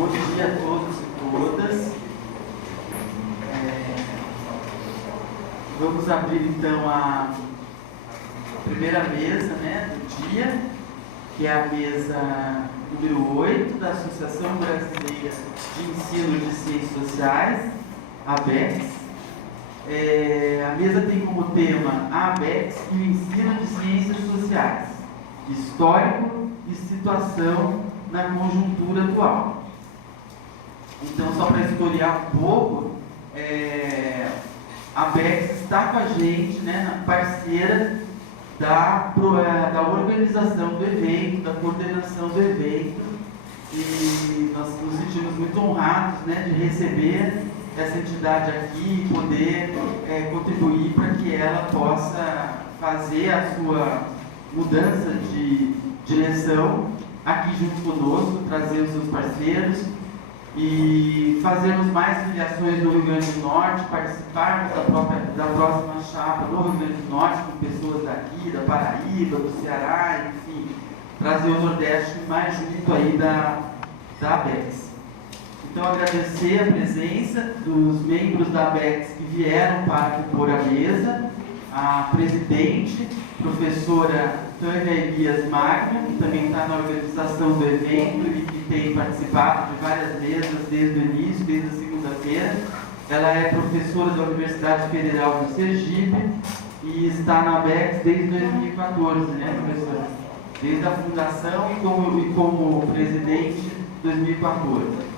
Bom dia a todos e todas. Vamos abrir então a primeira mesa, do dia, que é a mesa número 8 da Associação Brasileira de Ensino de Ciências Sociais, ABECS. A mesa tem como tema a ABECS e o ensino de ciências sociais, histórico e situação na conjuntura atual. Então, só para historiar um pouco, a ABECS está com a gente, parceira da organização do evento, da coordenação do evento, e nós nos sentimos muito honrados de receber essa entidade aqui e poder contribuir para que ela possa fazer a sua mudança de direção aqui junto conosco, trazer os seus parceiros e fazermos mais filiações no Rio Grande do Norte, participarmos da próxima chapa no Rio Grande do Norte com pessoas daqui, da Paraíba, do Ceará, enfim, trazer o Nordeste mais junto aí da ABECS. Então, agradecer a presença dos membros da ABECS que vieram para compor a mesa, a presidente, professora Tânia Elias Magno, que também está na organização do evento e que tem participado de várias mesas desde o início, desde a segunda-feira. Ela é professora da Universidade Federal do Sergipe e está na ABECS desde 2014, professora? Desde a fundação e como presidente em 2012.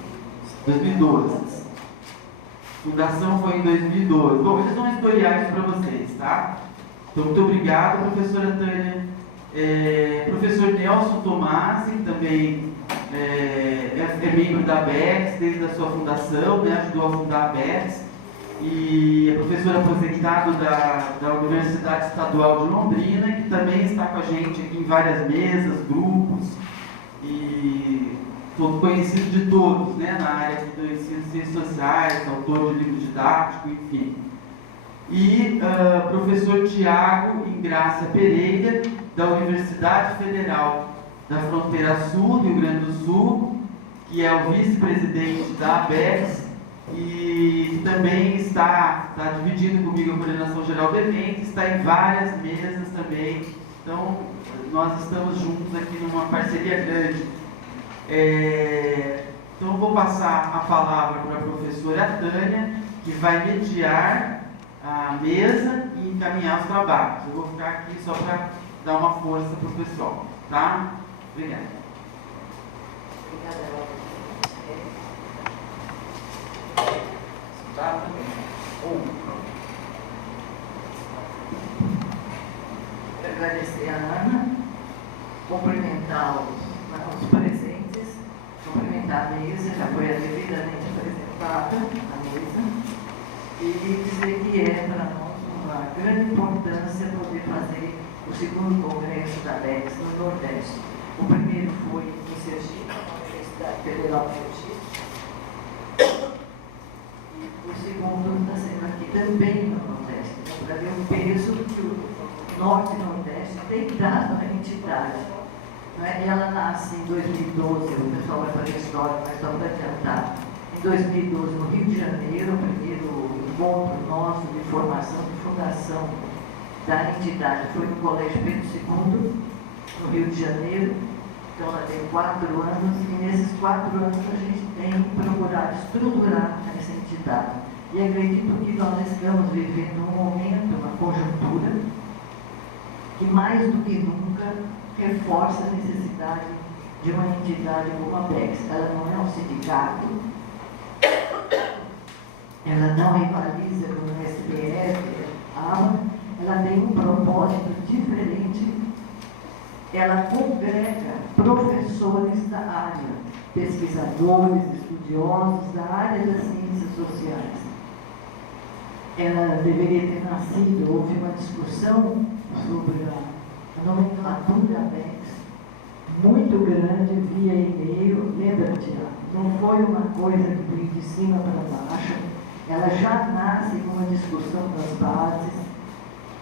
Fundação foi em 2012. Bom, eles vão historiar isso para vocês, tá? Então, muito obrigado, professora Tânia. Professor Nelson Tomasi, que também é membro da ABECS desde a sua fundação, ajudou a fundar a ABECS, e é professor aposentado da Universidade Estadual de Londrina, que também está com a gente aqui em várias mesas, grupos, e conhecido de todos, na área do ensino de ciências sociais, autor de livro didático, enfim. E professor Tiago Ingrácia Pereira, da Universidade Federal da Fronteira Sul, Rio Grande do Sul, que é o vice-presidente da ABECS e também está dividindo comigo a coordenação geral do evento, está em várias mesas também. Então, nós estamos juntos aqui numa parceria grande. Então, eu vou passar a palavra para a professora Tânia, que vai mediar a mesa e encaminhar os trabalhos. Eu vou ficar aqui só para dar uma força para o pessoal, tá? Obrigada. Obrigada, Laura. Quero agradecer a Ana, cumprimentar os presentes, cumprimentar a mesa, já foi devidamente apresentada a mesa, e dizer que é para nós uma grande importância poder fazer o segundo congresso da ABECS no Nordeste. O primeiro foi em Sergipe, na Universidade Federal de Sergipe, e o segundo está sendo aqui também no Nordeste, para ver o peso que o Norte e o Nordeste tem dado à entidade. Ela nasce em 2012, o pessoal vai fazer história, mas só para adiantar. Em 2012, no Rio de Janeiro, o primeiro encontro nosso de formação, de fundação da entidade foi no Colégio Pedro II, no Rio de Janeiro. Então, ela tem 4 anos, e nesses 4 anos a gente tem procurado estruturar essa entidade. E acredito que nós estamos vivendo um momento, uma conjuntura, que mais do que nunca reforça a necessidade de uma entidade como a ABECS. Ela não é um sindicato, ela não rivaliza com o SBF, ela tem um propósito diferente. Ela congrega professores da área, pesquisadores, estudiosos da área das ciências sociais. Ela deveria ter nascido, houve uma discussão sobre a nomenclatura ABECS, muito grande, via e-mail. Lembra-te, não foi uma coisa que veio de cima para baixo. Ela já nasce com uma discussão das bases,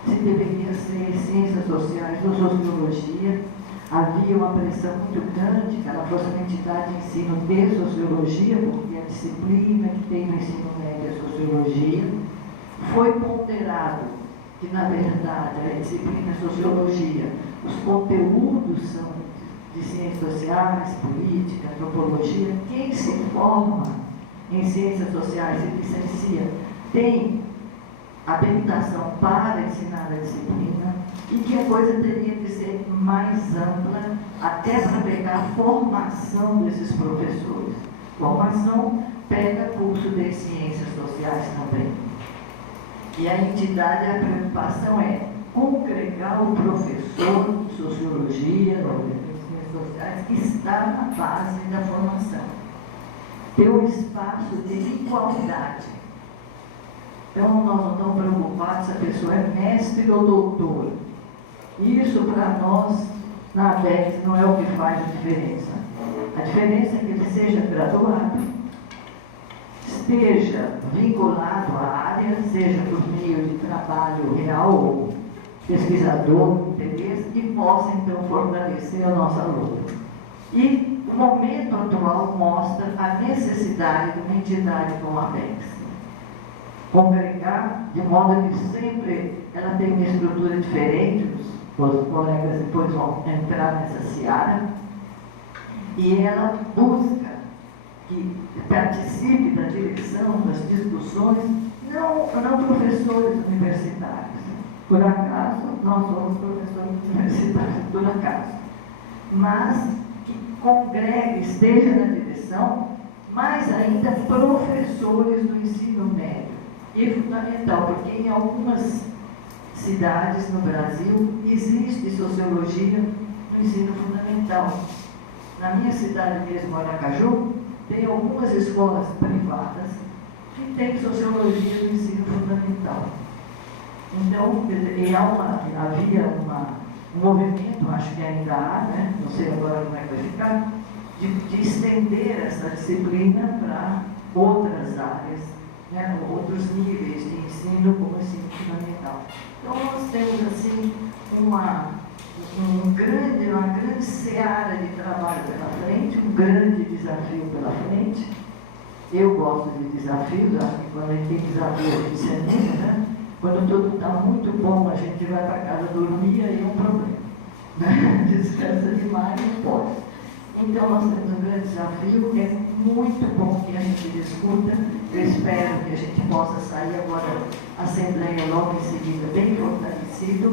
se deveria ser ciências sociais ou sociologia. havia uma pressão muito grande que ela fosse uma entidade de ensino de sociologia, porque a disciplina que tem no ensino médio é sociologia. Foi ponderado que, na verdade, a disciplina é sociologia, os conteúdos são de ciências sociais, política, antropologia. Quem se forma em ciências sociais e licencia tem habilitação para ensinar a disciplina e que a coisa teria que ser mais ampla, até para pegar a formação desses professores. Formação pega curso de ciências sociais também. E a entidade, a preocupação é congregar o professor de sociologia, de ciências sociais, que está na base da formação. Ter um espaço de igualdade. Então, nós não estamos preocupados se a pessoa é mestre ou doutor. Isso, para nós, na ABEX, não é o que faz a diferença. A diferença é que ele seja graduado, esteja vinculado à área, seja por meio de trabalho real ou pesquisador, interesse, e possa, então, fortalecer a nossa luta. E o momento atual mostra a necessidade de uma entidade como a ABEX. Congregar, de modo que sempre ela tem uma estrutura diferente, os colegas depois vão entrar nessa seara, e ela busca que participe da direção, das discussões, não professores universitários. Por acaso, nós somos professores universitários, por acaso. Mas que congregue, esteja na direção, mais ainda professores do ensino médio. E é fundamental, porque em algumas cidades no Brasil existe sociologia no ensino fundamental. Na minha cidade mesmo, Aracaju, tem algumas escolas privadas que têm sociologia no ensino fundamental. Então, havia um movimento, acho que ainda há, né? Não sei agora como é que vai ficar, de estender essa disciplina para outras áreas, né? Outros níveis de ensino, como o ensino fundamental. Então, nós temos assim uma grande seara de trabalho pela frente, um grande desafio pela frente. Eu gosto de desafios, acho que quando a gente tem desafio a gente se anima, né? Quando tudo está muito bom, a gente vai para casa dormir, aí é um problema. Né? Descansa demais, não pode. Então, nós temos um grande desafio, é muito bom que a gente discuta. Eu espero que a gente possa sair agora, a Assembleia logo em seguida, bem fortalecido,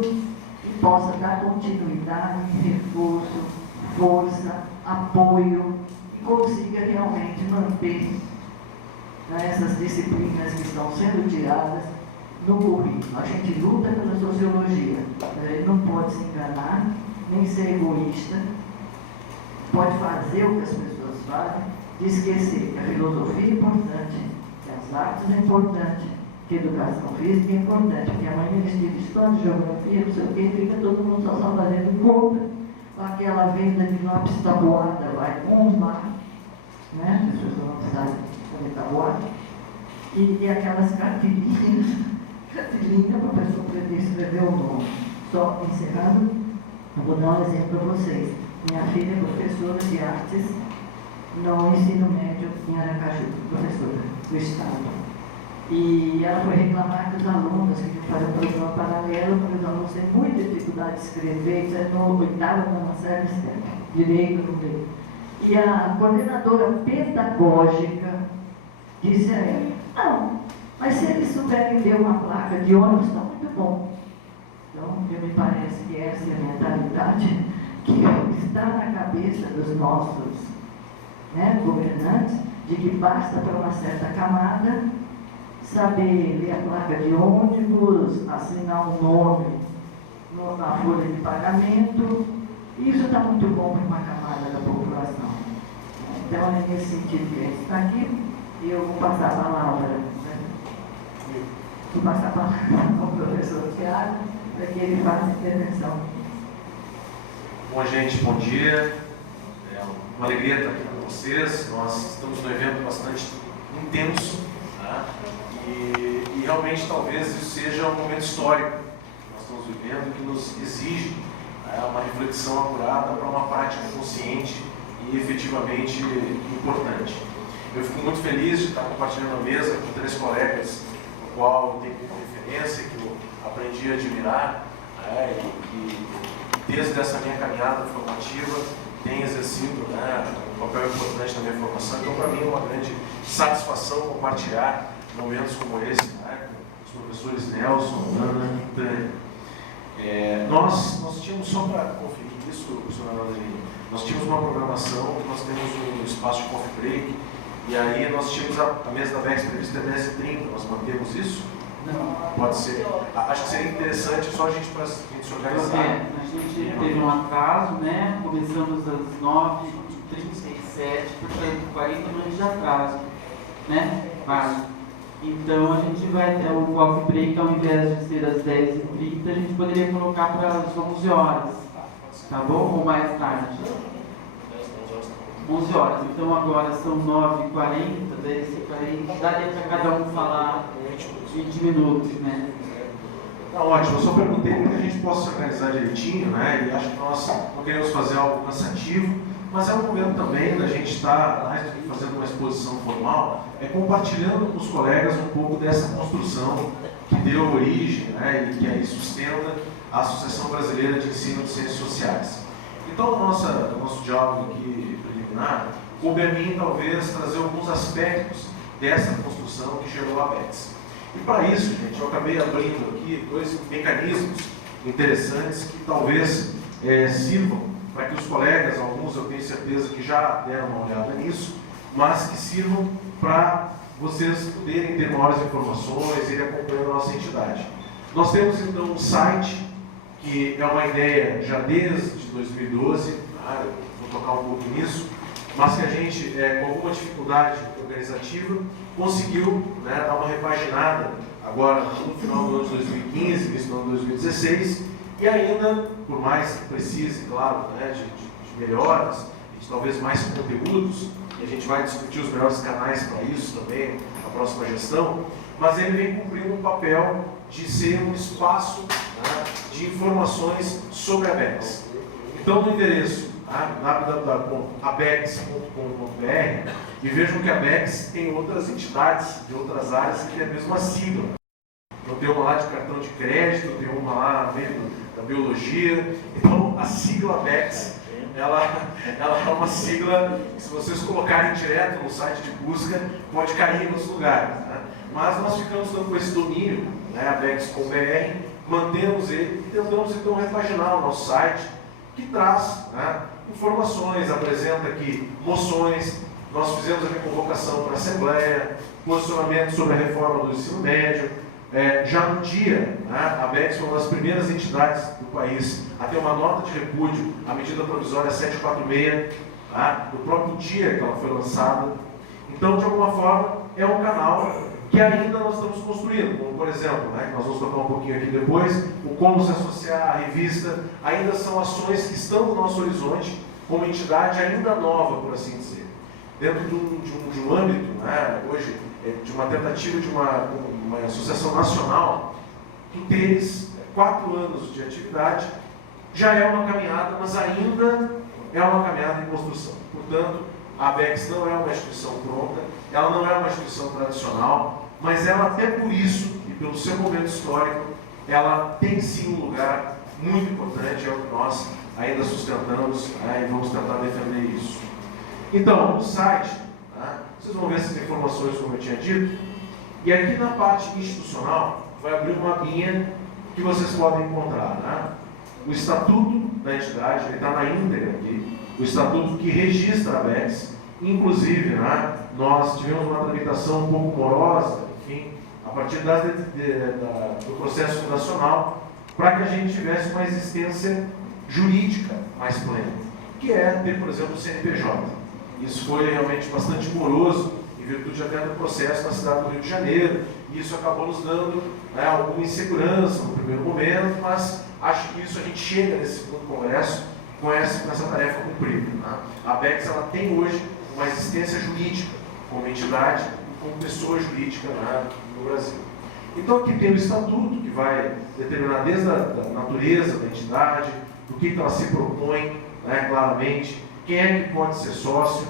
e possa dar continuidade, reforço, força, apoio, e consiga realmente manter, né, essas disciplinas que estão sendo tiradas no currículo. A gente luta pela sociologia, a gente não pode se enganar, nem ser egoísta, pode fazer o que as pessoas fazem, de esquecer que a filosofia é importante, que as artes é importante, que a educação física é importante, porque amanhã eles tiram história, geografia, não sei o que, fica todo mundo só fazendo conta, com aquela venda de lápis tabuada, vai lá, né? As pessoas não sabem fazer tabuada, e aquelas carteirinhas para a pessoa poder escrever o nome. Só encerrando, eu vou dar um exemplo para vocês. Minha filha é professora de artes no ensino médio em Aracaju, professora do Estado. E ela foi reclamar que os alunos que fazer um programa paralelo, porque os alunos têm muita dificuldade de escrever, isso é no oitavo, numa série direito no meio. E a coordenadora pedagógica disse a ela, não, mas se eles souberem ler uma placa de ônibus, está muito bom. Então, me parece que essa é a mentalidade que está na cabeça dos nossos, né, governantes, de que basta para uma certa camada saber ler a placa de ônibus, assinar um nome na folha de pagamento. Isso está muito bom para uma camada da população. Então, é nesse sentido que a gente está aqui. E eu vou passar a palavra, né? Vou passar a palavra ao professor Tiago, para que ele faça a intervenção. Bom, gente, bom dia. É uma alegria estar aqui com vocês. Nós estamos num evento bastante intenso, tá? E realmente talvez isso seja um momento histórico que nós estamos vivendo, que nos exige uma reflexão acurada para uma prática consciente e efetivamente importante. Eu fico muito feliz de estar compartilhando a mesa com 3 colegas, no qual eu tenho como referência, que eu aprendi a admirar, e desde essa minha caminhada formativa tem exercido um papel importante na minha formação. Então, para mim, é uma grande satisfação compartilhar momentos como esse com os professores Nelson, Ana e Tânia. Nós tínhamos, só para conferir isso, professora Nazarini, nós tínhamos uma programação, nós temos um espaço de coffee break, e aí nós tínhamos a mesa da VEX prevista até 10h30, nós mantemos isso? Não. Pode ser. Acho que seria interessante só a gente se organizar. A gente teve um atraso, né? Começamos às 9h37, portanto 40 minutos de atraso, né? Quase. Então a gente vai ter o coffee break, ao invés de ser às 10h30, a gente poderia colocar para as 11 horas, tá bom? Ou mais tarde? 11 horas. Então agora são 9h40, 10h40, daria para cada um falar 20 minutos, né? Tá ótimo, eu só perguntei para que a gente possa se organizar direitinho, né? E acho que nós não queremos fazer algo cansativo, mas é um momento também da gente estar, mais do que fazendo uma exposição formal, compartilhando com os colegas um pouco dessa construção que deu origem, né? E que aí sustenta a Associação Brasileira de Ensino de Ciências Sociais. Então, o nosso diálogo aqui preliminar coube a mim, talvez, trazer alguns aspectos dessa construção que gerou a ABEX. E para isso, gente, eu acabei abrindo aqui 2 mecanismos interessantes que talvez sirvam para que os colegas, alguns eu tenho certeza que já deram uma olhada nisso, mas que sirvam para vocês poderem ter maiores informações e ir acompanhando a nossa entidade. Nós temos então um site que é uma ideia já desde 2012, eu vou tocar um pouco nisso, mas que a gente, com alguma dificuldade organizativa, conseguiu dar uma repaginada agora no final do ano de 2015, início do ano de 2016, e ainda, por mais que precise, claro, de melhoras, de talvez mais conteúdos, e a gente vai discutir os melhores canais para isso também, na próxima gestão, mas ele vem cumprindo um papel de ser um espaço de informações sobre a ABEX. Então, no endereço www.abex.com.br, e vejam que a ABEX tem outras entidades de outras áreas que tem a mesma sigla. Então, tem uma lá de cartão de crédito, tem uma lá da biologia. Então, a sigla ABEX, ela é uma sigla que, se vocês colocarem direto no site de busca, pode cair nos lugares. Mas nós ficamos dando com esse domínio, abex.com.br, mantemos ele e tentamos então repaginar o nosso site, que traz informações, apresenta aqui moções. Nós fizemos a convocação para a Assembleia, posicionamento sobre a reforma do ensino médio. Já no dia, a ABEX foi uma das primeiras entidades do país a ter uma nota de repúdio à medida provisória 746, no próprio dia que ela foi lançada. Então, de alguma forma, é um canal que ainda nós estamos construindo, como por exemplo, que nós vamos tocar um pouquinho aqui depois, o como se associar à revista, ainda são ações que estão no nosso horizonte, como entidade ainda nova, por assim dizer. Dentro de um âmbito, hoje, de uma tentativa de uma associação nacional, que teres 4 anos de atividade, já é uma caminhada, mas ainda é uma caminhada em construção. Portanto, a ABEX não é uma instituição pronta, ela não é uma instituição tradicional, mas ela, até por isso, e pelo seu momento histórico, ela tem sim um lugar muito importante, é o que nós ainda sustentamos, e vamos tentar defender isso. Então, o site, vocês vão ver essas informações, como eu tinha dito, e aqui na parte institucional, vai abrir uma abinha que vocês podem encontrar. O estatuto da entidade, ele está na íntegra aqui, o estatuto que registra a ABEX, inclusive, nós tivemos uma tramitação um pouco morosa, enfim, a partir do processo fundacional, para que a gente tivesse uma existência jurídica mais plena, que é ter, por exemplo, o CNPJ. Isso foi realmente bastante moroso, em virtude até do processo na cidade do Rio de Janeiro, e isso acabou nos dando alguma insegurança no primeiro momento, mas acho que isso a gente chega nesse segundo congresso com essa tarefa cumprida. A ABEX ela tem hoje uma existência jurídica como entidade e como pessoa jurídica no Brasil. Então aqui tem o estatuto, que vai determinar desde a natureza da entidade, do que ela se propõe, né, claramente, quem é que pode ser sócio.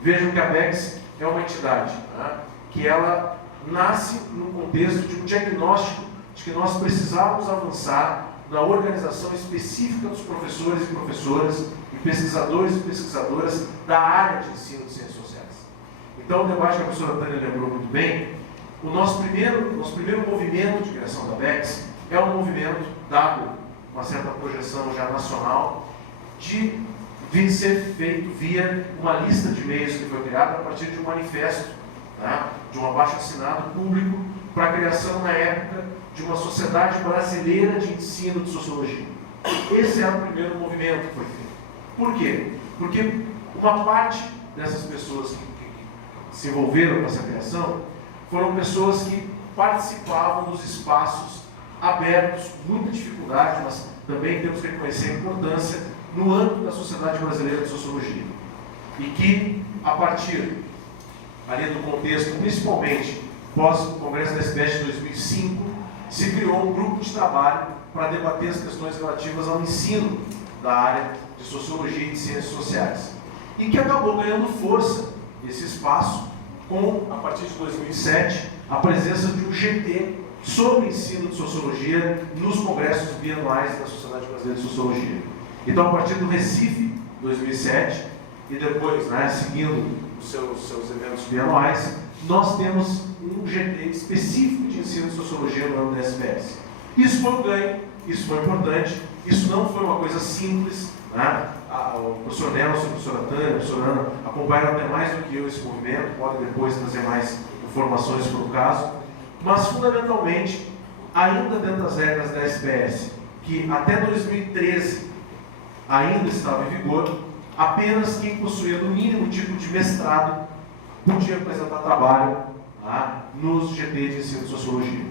Vejam que a ABECS é uma entidade, né, que ela nasce num contexto de um diagnóstico de que nós precisávamos avançar na organização específica dos professores e professoras e pesquisadores e pesquisadoras da área de ensino de ciências sociais. Então, o debate que a professora Tânia lembrou muito bem, o nosso primeiro movimento de criação da ABECS é um movimento, dado uma certa projeção já nacional, de vir ser feito via uma lista de e-mails que foi criada a partir de um manifesto, né, de um abaixo-assinado público para a criação, na época, de uma sociedade brasileira de ensino de sociologia. Esse era o primeiro movimento que foi feito. Por quê? Porque uma parte dessas pessoas que se envolveram com essa criação foram pessoas que participavam dos espaços abertos, muita dificuldade, mas também temos que reconhecer a importância no âmbito da Sociedade Brasileira de Sociologia. E que, a partir ali do contexto, principalmente pós o Congresso da SBS de 2005, se criou um grupo de trabalho para debater as questões relativas ao ensino da área de Sociologia e de Ciências Sociais. E que acabou ganhando força, esse espaço, com, a partir de 2007, a presença de um GT sobre ensino de Sociologia nos congressos bianuais da Sociedade Brasileira de Sociologia. Então, a partir do Recife, 2007, e depois, né, seguindo os seus eventos bianuais, nós temos um GT específico de ensino de Sociologia no âmbito da SBS. Isso foi um ganho, isso foi importante, isso não foi uma coisa simples, né? O professor Nelson, a professora Tânia, a professora Ana acompanharam até mais do que eu esse movimento, podem depois trazer mais informações para o caso, mas fundamentalmente, ainda dentro das regras da SBS, que até 2013 ainda estava em vigor, apenas quem possuía no mínimo tipo de mestrado podia apresentar trabalho, tá, nos GT de ensino de sociologia.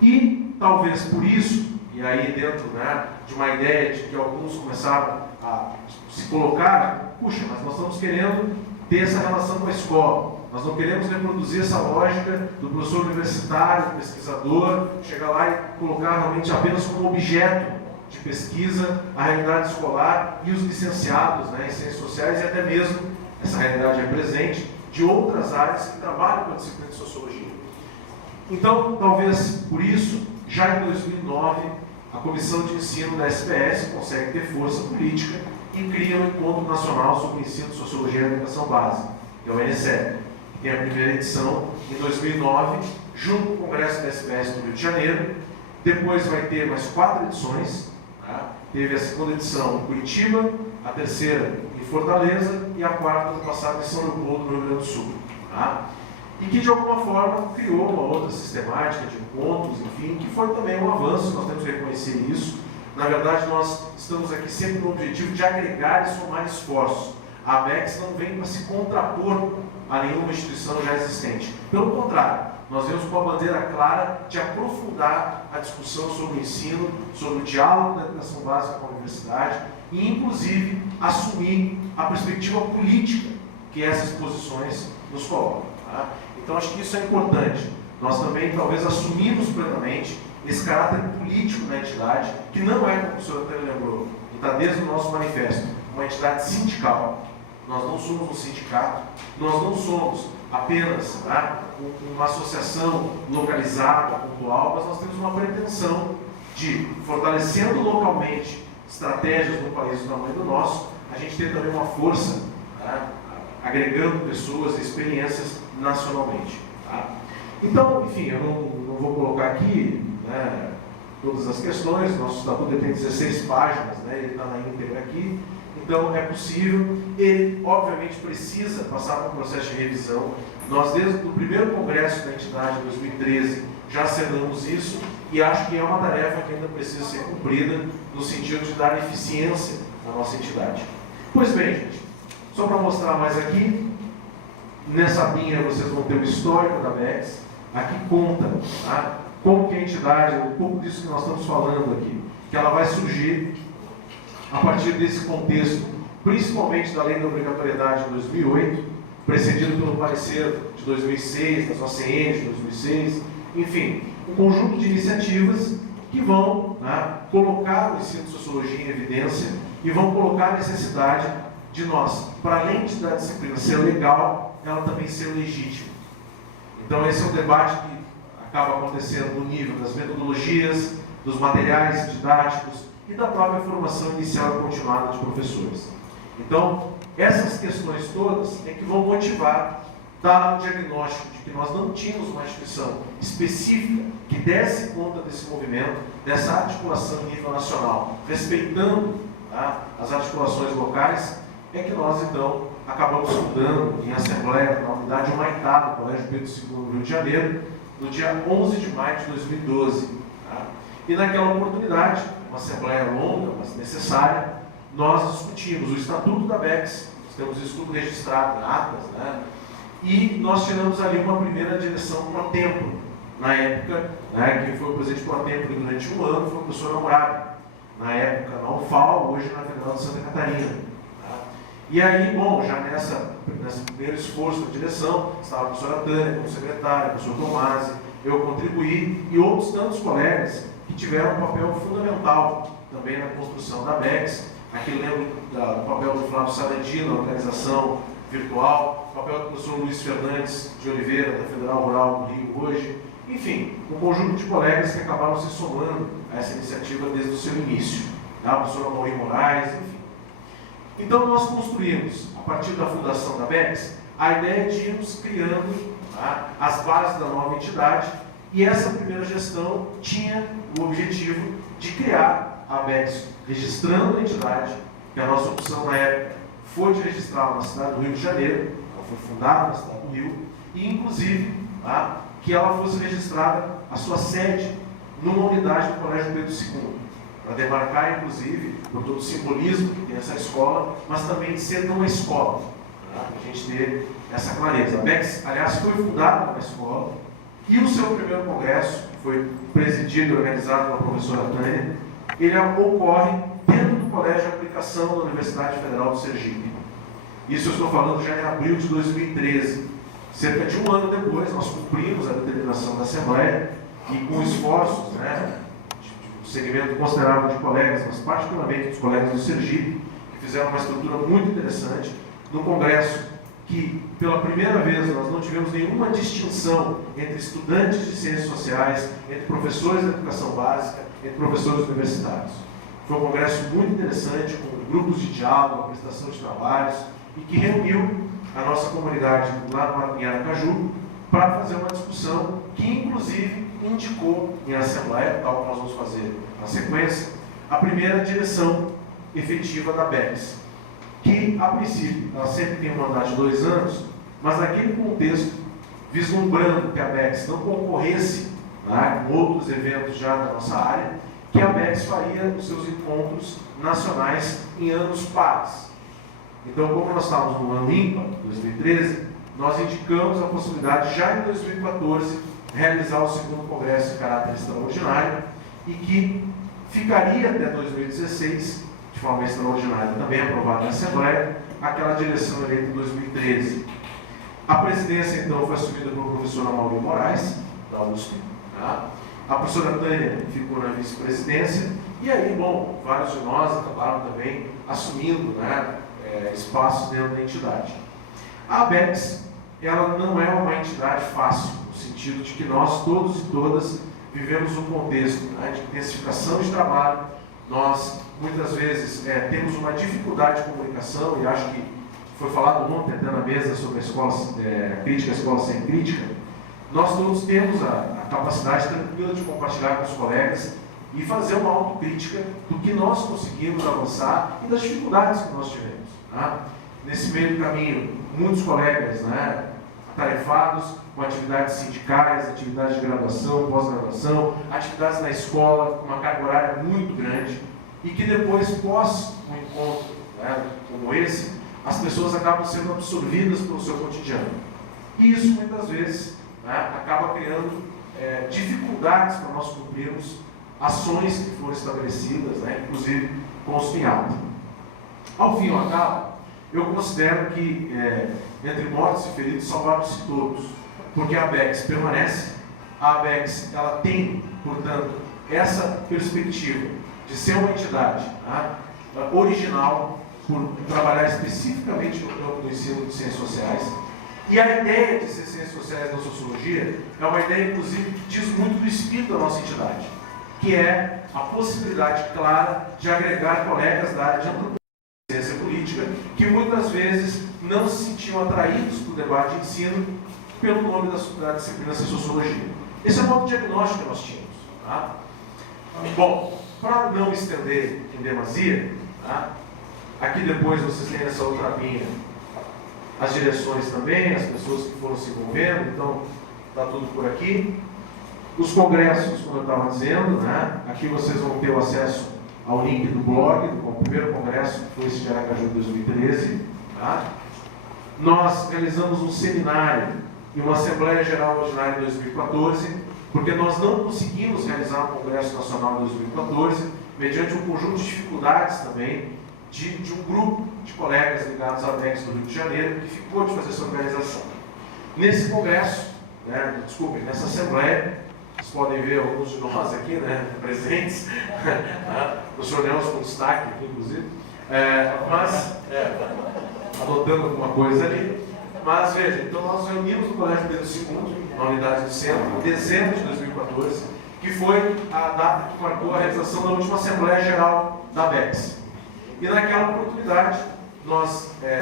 E talvez por isso, e aí dentro, né, de uma ideia de que alguns começaram a se colocar, puxa, mas nós estamos querendo ter essa relação com a escola, nós não queremos reproduzir essa lógica do professor universitário, do pesquisador, chegar lá e colocar realmente apenas como objeto de pesquisa a realidade escolar e os licenciados, né, em ciências sociais, e até mesmo, essa realidade é presente, de outras áreas que trabalham com a disciplina de sociologia. Então, talvez por isso, já em 2009, a Comissão de Ensino da SBS consegue ter força política e cria um Encontro Nacional sobre o Ensino de Sociologia e Educação Básica, que é o ENESEB. Tem a primeira edição em 2009, junto com o Congresso da SBS no Rio de Janeiro. Depois vai ter mais 4 edições. Tá? Teve a segunda edição em Curitiba, a terceira em Fortaleza e a quarta no passado em São Leopoldo, no Rio Grande do Sul. Tá? E que de alguma forma criou uma outra sistemática de encontros, enfim, que foi também um avanço, nós temos que reconhecer isso. Na verdade, nós estamos aqui sempre no objetivo de agregar e somar esforços. A ABECS não vem para se contrapor a nenhuma instituição já existente. Pelo contrário, nós vemos com a bandeira clara de aprofundar a discussão sobre o ensino, sobre o diálogo da educação básica com a universidade e, inclusive, assumir a perspectiva política que essas posições nos colocam. Tá? Então, acho que isso é importante. Nós também, talvez, assumimos plenamente esse caráter político na entidade, que não é, como a professora Tânia lembrou, e está desde o nosso manifesto, uma entidade sindical. Nós não somos um sindicato, nós não somos apenas, tá, uma associação localizada, pontual, mas nós temos uma pretensão de, fortalecendo localmente estratégias no país do tamanho do nosso, a gente ter também uma força, tá, agregando pessoas e experiências nacionalmente. Tá? Então, enfim, eu não vou colocar aqui, né, todas as questões, nosso estatuto tem 16 páginas, né, ele está na íntegra aqui, então é possível, ele obviamente precisa passar por um processo de revisão. Nós, desde o primeiro congresso da entidade, em 2013, já assinamos isso, e acho que é uma tarefa que ainda precisa ser cumprida, no sentido de dar eficiência à nossa entidade. Pois bem, gente, só para mostrar mais aqui, nessa linha vocês vão ter o histórico da ABECS, aqui conta, tá, como que a entidade, um pouco disso que nós estamos falando aqui, que ela vai surgir a partir desse contexto, principalmente da Lei da Obrigatoriedade de 2008, precedido pelo parecer de 2006, da OCN de 2006, enfim, um conjunto de iniciativas que vão, né, colocar o ensino de sociologia em evidência e vão colocar a necessidade de nós, para além da disciplina ser legal, ela também ser legítima. Então esse é um debate que acaba acontecendo no nível das metodologias, dos materiais didáticos e da própria formação inicial e continuada de professores. Então, essas questões todas é que vão motivar, dar um diagnóstico de que nós não tínhamos uma instituição específica que desse conta desse movimento, dessa articulação em nível nacional, respeitando, tá, as articulações locais, é que nós, então, acabamos fundando em assembleia, na unidade Humaitá, do Colégio Pedro II, no Rio de Janeiro, no dia 11 de maio de 2012. Tá? E naquela oportunidade, uma assembleia longa, mas necessária, nós discutimos o Estatuto da ABECS, temos isso tudo registrado em atas, né? E nós tiramos ali uma primeira direção pro templo, na época, né, que foi o presidente pro templo durante um ano, foi o professor Amorado, na época na UFAL, hoje na Federal de Santa Catarina. Tá? E aí, bom, já nesse primeiro esforço da direção, estava a professora Tânia como secretária, o professor Tomasi, eu contribuí, e outros tantos colegas que tiveram um papel fundamental também na construção da ABECS. Aqui eu lembro do papel do Flávio Saladino na organização virtual, o papel do professor Luiz Fernandes de Oliveira, da Federal Rural do Rio hoje. Enfim, um conjunto de colegas que acabaram se somando a essa iniciativa desde o seu início. Tá? O professor Amaury Moraes, enfim. Então nós construímos, a partir da fundação da ABECS, a ideia de irmos criando, tá, as bases da nova entidade, e essa primeira gestão tinha o objetivo de criar a ABECS, registrando a entidade, que a nossa opção na época foi de registrá-la na cidade do Rio de Janeiro, ela foi fundada na cidade do Rio, e inclusive, tá, que ela fosse registrada, a sua sede, numa unidade do Colégio Pedro II, para demarcar, inclusive, por todo o simbolismo que tem essa escola, mas também de ser uma escola, tá, para a gente ter essa clareza. A ABECS, aliás, foi fundada numa escola, e o seu primeiro congresso, que foi presidido e organizado pela professora Tânia, ele ocorre dentro do Colégio de Aplicação da Universidade Federal do Sergipe. Isso eu estou falando já em abril de 2013. Cerca de um ano depois, nós cumprimos a determinação da Assembleia e com esforços, né, de um segmento considerável de colegas, mas particularmente dos colegas do Sergipe, que fizeram uma estrutura muito interessante, no Congresso que, pela primeira vez, nós não tivemos nenhuma distinção entre estudantes de ciências sociais, entre professores da educação básica, entre professores universitários. Foi um congresso muito interessante, com grupos de diálogo, prestação de trabalhos, e que reuniu a nossa comunidade lá em Aracaju para fazer uma discussão que, inclusive, indicou em assembleia, tal que nós vamos fazer na sequência, a primeira direção efetiva da ABECS, que, a princípio, ela sempre tem um mandato de 2 anos, mas naquele contexto, vislumbrando que a ABECS não concorresse, né, com outros eventos já da nossa área, que a ABECS faria os seus encontros nacionais em anos pares. Então, como nós estávamos no ano ímpar, 2013, nós indicamos a possibilidade, já em 2014, realizar o segundo congresso em caráter extraordinário e que ficaria até 2016, de forma extraordinária, também aprovada na Assembleia, aquela direção eleita em 2013. A presidência, então, foi assumida pelo professor Amaury Moraes, da USP. Tá? A professora Tânia ficou na vice-presidência, e aí, bom, vários de nós acabaram também assumindo, né, espaços dentro da entidade. A ABECS, ela não é uma entidade fácil, no sentido de que nós, todos e todas, vivemos um contexto, né, de intensificação de trabalho. Nós, muitas vezes, temos uma dificuldade de comunicação, e acho que foi falado ontem até na mesa sobre a escola crítica, a escola sem crítica. Nós todos temos a capacidade tranquila de compartilhar com os colegas e fazer uma autocrítica do que nós conseguimos avançar e das dificuldades que nós tivemos. Tá? Nesse meio do caminho, muitos colegas, né, atarefados com atividades sindicais, atividades de graduação, pós-graduação, atividades na escola, com uma carga horária muito grande, e que depois, pós um encontro, né, como esse, as pessoas acabam sendo absorvidas pelo seu cotidiano. E isso, muitas vezes, né, acaba criando dificuldades para nós cumprirmos ações que foram estabelecidas, né, inclusive com os FIAP. Ao fim e ao cabo, eu considero que, entre mortos e feridos, salvaram-se todos, porque a ABECS permanece. A ABECS, ela tem, portanto, essa perspectiva de ser uma entidade, tá, original, por trabalhar especificamente no campo do ensino de ciências sociais. E a ideia de ser ciências sociais na sociologia é uma ideia, inclusive, que diz muito do espírito da nossa entidade, que é a possibilidade clara de agregar colegas da área de antropologia e ciência política, que muitas vezes não se sentiam atraídos para o debate de ensino pelo nome da disciplina sociologia. Esse é o modo diagnóstico que nós tínhamos. Tá? Bom, para não me estender em demasia, tá? Aqui depois vocês têm essa outra linha, as direções também, as pessoas que foram se envolvendo, então está tudo por aqui. Os congressos, como eu estava dizendo, né? Aqui vocês vão ter o acesso ao link do blog, do primeiro congresso, que foi esse de Aracaju de 2013. Tá? Nós realizamos um seminário e uma Assembleia Geral Ordinária em 2014, porque nós não conseguimos realizar um Congresso Nacional em 2014, mediante um conjunto de dificuldades também, de um grupo de colegas ligados à ABECS do Rio de Janeiro, que ficou de fazer essa organização. Nesse congresso, né, desculpem, nessa Assembleia, vocês podem ver alguns de nós aqui, né, presentes, o senhor Nelson com destaque aqui, inclusive, anotando alguma coisa ali. Mas veja, então nós reunimos no Colégio Pedro II, na unidade do centro, em dezembro de 2014, que foi a data que marcou a realização da última Assembleia Geral da ABECS. E naquela oportunidade, nós